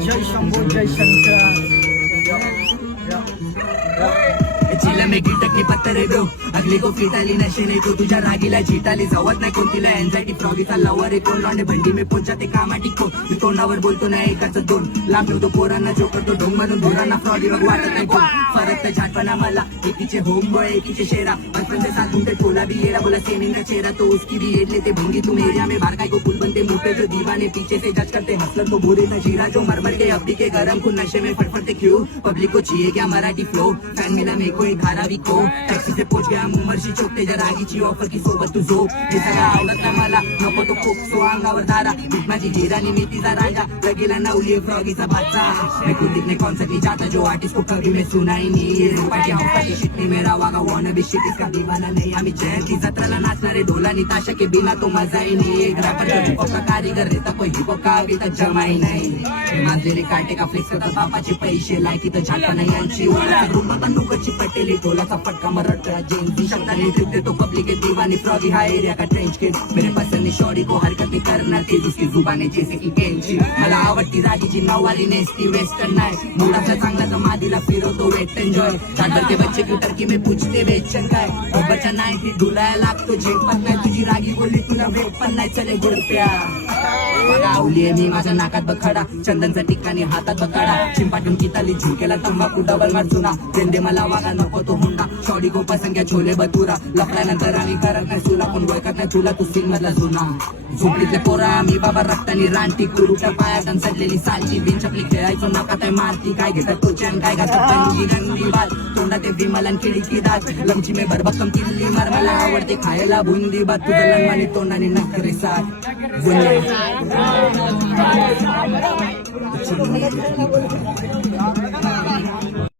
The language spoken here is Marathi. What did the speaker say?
जय शंभो जय शंकर. चिला में गिटकी पत्तरे ब्रो अगली को फिटाली नशे नहीं तो तुझ्या रागीला झिटाली जवत नाही कोणतीला एन्झायटी फ्रॉगीचा लवर आहे कोण लॉन्डे भंडी में पोचाते कामाटी को मी तोंडावर बोलतो नाही एकाचं दोन लांब ठेवतो पोरांना जो करतो ढोंग मधून धुरांना फ्रॉडी बघ वाटत नाही कोण फरक तर झाटपणा मला एकीचे होम बॉय एकीचे शेरा बचपन से साथ घूमते ठोला भी येरा बोला सेनिंग का चेहरा तो उसकी भी एड लेते भंगी तुम एरिया में बाहर काय को फूल बनते मुंह पे जो दीवाने पीछे से जज करते हसलत को बुरे ना जीरा जो मरमर के अब्दी के गरम को नशे में फटफटते क्यों पब्लिक को चाहिए क्या मराठी फ्लो फैन मिला मेरे को एक धारावी को टॅक्सी से पोच गया मुमर्शी चौक त्याच्या रागीची ऑफर की सोबत तू झोप हे सगळं आवडत नाही मला नको तो फोक्सो अंगावर धारा माझी हिरानी मी तिचा राजा लगेला नवली फ्रॉगीचा बादचा मैं खुद दिखने कॉन्सर्ट नहीं जाता जो आर्टिस्ट को कभी मैं सुना ही नहीं है पार्टी हफ्ता की शिट नहीं मेरा वागा वाना भी शिट इसका दीवाना नहीं आम्ही जयंती जत्राला नाचणारे ढोलानी ताशा के बिना तो मजा ही नहीं एक रैपर का हिप हॉप का कारीगर रहता कोई हिप हॉप का अभी तक जमा ही नहीं मांजलेले काटे का फ्लेक्स करतात बापाचे पैसे लायकी तर झाका नाही यांची रुंबा बंदूकची पटेली ढोलाचा फटका मरटला जेंजी शब्दाने ट्रिप देतो पब्लिक के दीवानी फ्रॉगी हा एरिया का ट्रेंच किड मेरे पसंद शॉरी को हरकतें करना तेज उसकी जुबाने जैसे की केंची मला आवडती रागीची नऊवारी नेसती वेस्टर्न नाही मुलाचा चांगला तर मादीला फिरवतो वेट एन्जॉय चार्टर के बच्चे की टर्की में पूछते वेचन काय बच्चा नाही ती धुलाय लागतो झेप पण नाही तुझी रागी बोलली तुला वेट पण नाही चले गुडप्या आवलीये मी माझ्या नाकात बखडा चंदनचा ठिकाणी हातात बकडा चिंपाटून किताली झुकेला तंबाखू डबल मार जुना तेंदे मला वागा नको तो हुंडा शॉडी को पसंग्या छोले बतुरा लफड्यानंतर आम्ही करत नाही तुला पण ओळखत नाही तुला तू सीन मधला जुना झोपडीतले पोरा आम्ही बाबा रक्तानी रानटी कुरुच्या पायात सडलेली सालची बिंच आपली खेळायचो नाका काय मारती काय घेतात तोच्यान काय घातात पंगी गंदी बात तोंडा ते विमलन खिडकी दात लमची मे भरभक्कम किल्ली मार मला आवडते खायला बुंदी बात तुझं लंगवानी तोंडाने नखरे साथ बुंदी